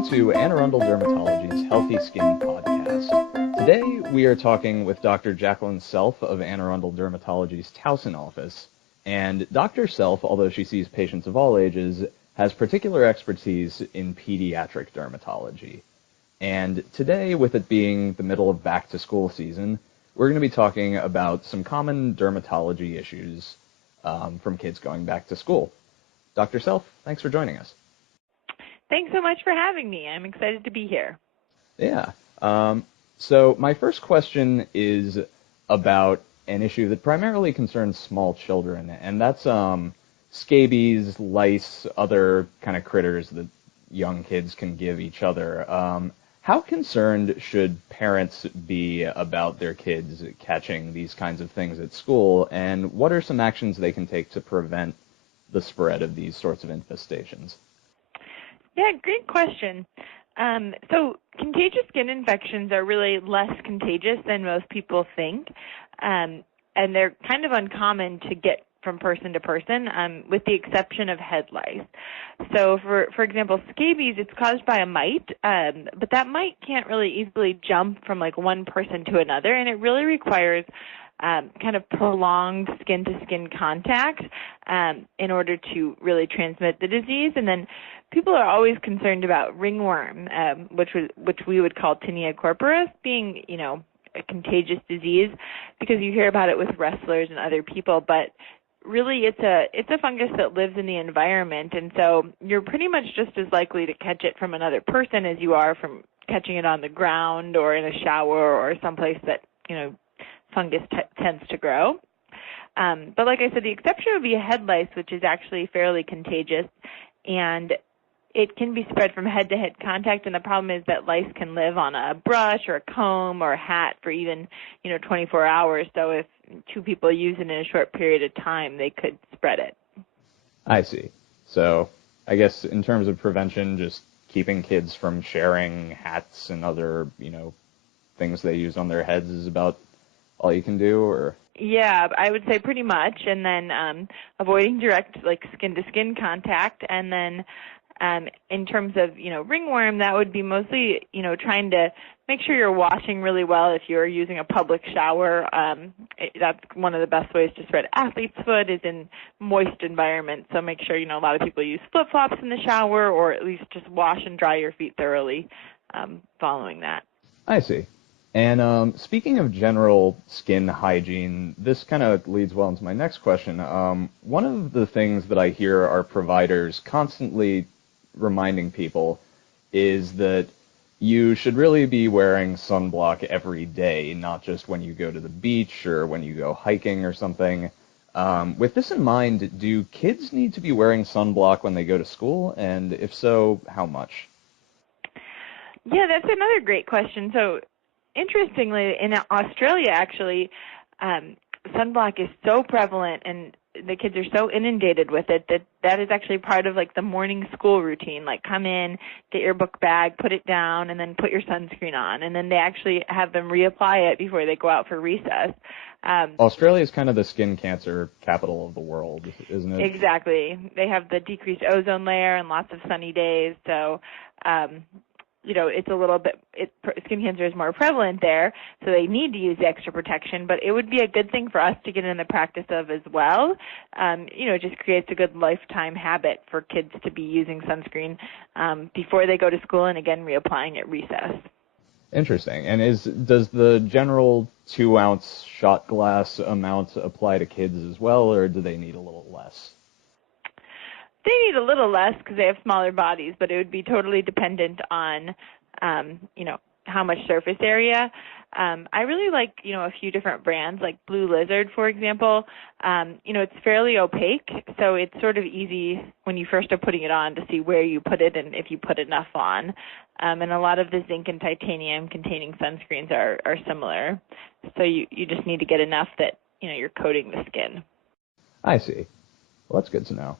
Welcome to Arundel Dermatology's Healthy Skin Podcast. Today we are talking with Dr. Jacqueline Selph of Arundel Dermatology's Towson office. And Dr. Selph, although she sees patients of all ages, has particular expertise in pediatric dermatology. And today, with it being the middle of back-to-school season, we're going to be talking about some common dermatology issues from kids going back to school. Dr. Selph, thanks for joining us. Thanks so much for having me. I'm excited to be here. Yeah. So my first question is about an issue that primarily concerns small children, and that's scabies, lice, other kind of critters that young kids can give each other. How concerned should parents be about their kids catching these kinds of things at school, and what are some actions they can take to prevent the spread of these sorts of infestations? Yeah, great question. So contagious skin infections are really less contagious than most people think, and they're kind of uncommon to get from person to person, with the exception of head lice. So, for example, scabies, it's caused by a mite, but that mite can't really easily jump from like one person to another, and it really requires kind of prolonged skin-to-skin contact in order to really transmit the disease. And then people are always concerned about ringworm, which we would call tinea corporis, being, a contagious disease, because you hear about it with wrestlers and other people, but really it's a fungus that lives in the environment, and so you're pretty much just as likely to catch it from another person as you are from catching it on the ground or in a shower or someplace that, fungus tends to grow. But like I said, the exception would be a head lice, which is actually fairly contagious, and it can be spread from head-to-head contact, and the problem is that lice can live on a brush or a comb or a hat for even, 24 hours. So if two people use it in a short period of time, they could spread it. I see. So I guess in terms of prevention, just keeping kids from sharing hats and other, things they use on their heads is about all you can do, or? Yeah, I would say pretty much, and then avoiding direct, skin-to-skin contact, and then in terms of, ringworm, that would be mostly, trying to make sure you're washing really well if you're using a public shower. That's one of the best ways to spread athlete's foot is in moist environments. So make sure, a lot of people use flip-flops in the shower, or at least just wash and dry your feet thoroughly following that. I see. And speaking of general skin hygiene, this kind of leads well into my next question. One of the things that I hear our providers constantly reminding people is that you should really be wearing sunblock every day, not just when you go to the beach or when you go hiking or something. With this in mind, do kids need to be wearing sunblock when they go to school? And if so, how much? Yeah, that's another great question. So interestingly, in Australia, actually, sunblock is so prevalent and the kids are so inundated with it that is actually part of the morning school routine. Come in, get your book bag, put it down, and then put your sunscreen on. And then they actually have them reapply it before they go out for recess. Australia is kind of the skin cancer capital of the world, isn't it? Exactly. They have the decreased ozone layer and lots of sunny days. So, it's a little bit, skin cancer is more prevalent there, so they need to use the extra protection, but it would be a good thing for us to get in the practice of as well. It just creates a good lifetime habit for kids to be using sunscreen before they go to school and, again, reapplying at recess. Interesting. And does the general 2-ounce shot glass amount apply to kids as well, or do they need a little less? They need a little less because they have smaller bodies, but it would be totally dependent on, how much surface area. I really like, a few different brands, like Blue Lizard, for example. It's fairly opaque, so it's sort of easy when you first are putting it on to see where you put it and if you put enough on. And a lot of the zinc and titanium containing sunscreens are similar. So you just need to get enough that, you're coating the skin. I see. Well, that's good to know.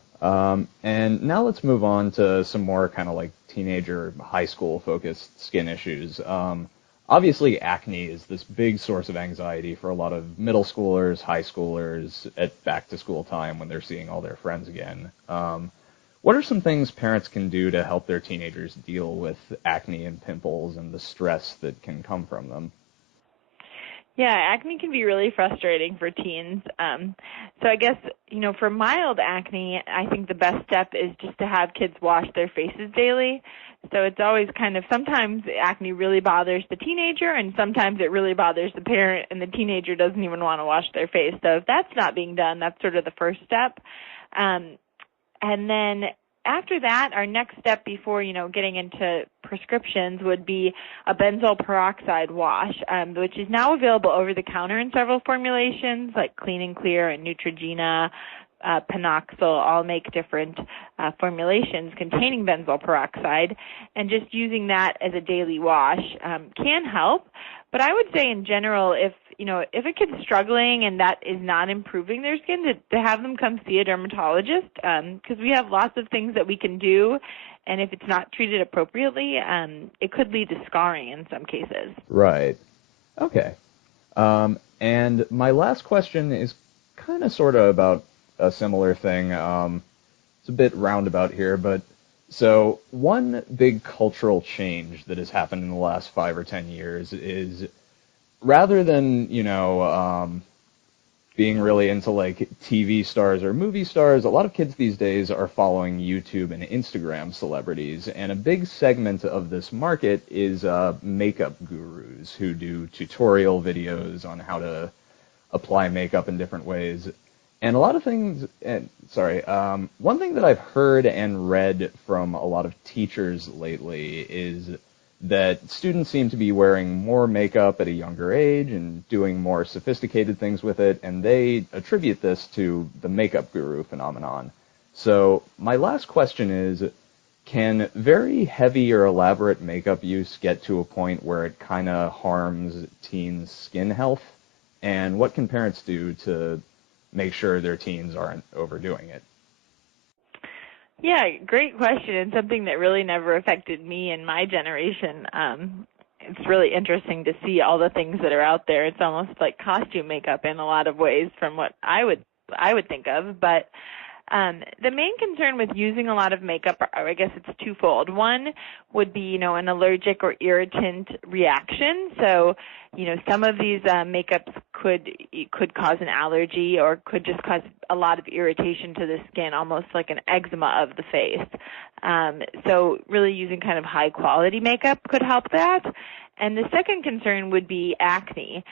And now let's move on to some more kind of teenager, high school focused skin issues. Obviously, acne is this big source of anxiety for a lot of middle schoolers, high schoolers at back to school time when they're seeing all their friends again. what are some things parents can do to help their teenagers deal with acne and pimples and the stress that can come from them? Yeah, acne can be really frustrating for teens. So I guess, for mild acne, I think the best step is just to have kids wash their faces daily. So it's always sometimes acne really bothers the teenager, and sometimes it really bothers the parent, and the teenager doesn't even want to wash their face. So if that's not being done, that's sort of the first step. And then after that, our next step before, getting into prescriptions would be a benzoyl peroxide wash, which is now available over the counter in several formulations like Clean and Clear and Neutrogena, Penoxyl, all make different formulations containing benzoyl peroxide, and just using that as a daily wash can help. But I would say in general, if a kid's struggling and that is not improving their skin, to have them come see a dermatologist, because we have lots of things that we can do, and if it's not treated appropriately, it could lead to scarring in some cases. Right. Okay. And my last question is kind of sort of about a similar thing. It's a bit roundabout here, but so one big cultural change that has happened in the last 5 or 10 years is rather than, being really into like TV stars or movie stars, a lot of kids these days are following YouTube and Instagram celebrities, and a big segment of this market is makeup gurus who do tutorial videos on how to apply makeup in different ways. And a lot of things, one thing that I've heard and read from a lot of teachers lately is that students seem to be wearing more makeup at a younger age and doing more sophisticated things with it, and they attribute this to the makeup guru phenomenon. So my last question is, can very heavy or elaborate makeup use get to a point where it kind of harms teens' skin health? And what can parents do to make sure their teens aren't overdoing it? Yeah, great question, and something that really never affected me in my generation. It's really interesting to see all the things that are out there. It's almost like costume makeup in a lot of ways from what I would think of. But the main concern with using a lot of makeup, I guess it's twofold. One would be, an allergic or irritant reaction. So, some of these makeups could cause an allergy or could just cause a lot of irritation to the skin, almost like an eczema of the face. So really using kind of high quality makeup could help that. And the second concern would be acne,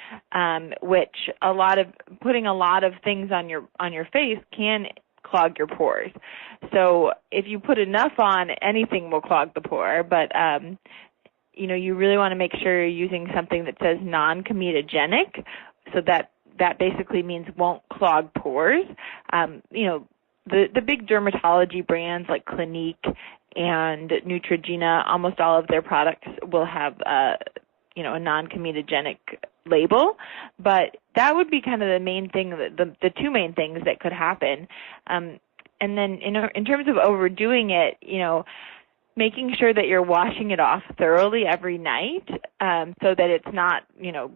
which putting a lot of things on your face can clog your pores. So if you put enough on, anything will clog the pore, but you really want to make sure you're using something that says non-comedogenic, so that basically means won't clog pores. The big dermatology brands like Clinique and Neutrogena, almost all of their products will have a non-comedogenic label, but that would be kind of the main thing, the two main things that could happen. And then in terms of overdoing it, making sure that you're washing it off thoroughly every night, so that it's not,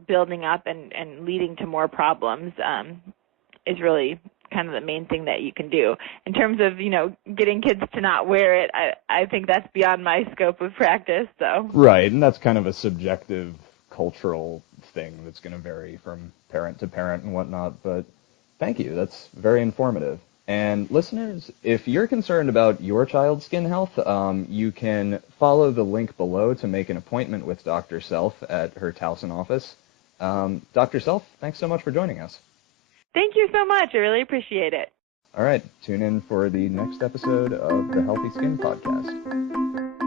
building up and leading to more problems, is really kind of the main thing that you can do. In terms of, getting kids to not wear it, I think that's beyond my scope of practice. So. Right, and that's kind of a subjective cultural thing that's going to vary from parent to parent and whatnot, but thank you. That's very informative. And listeners, if you're concerned about your child's skin health, you can follow the link below to make an appointment with Dr. Selph at her Towson office. Dr. Selph, thanks so much for joining us. Thank you so much. I really appreciate it. All right, tune in for the next episode of the Healthy Skin Podcast.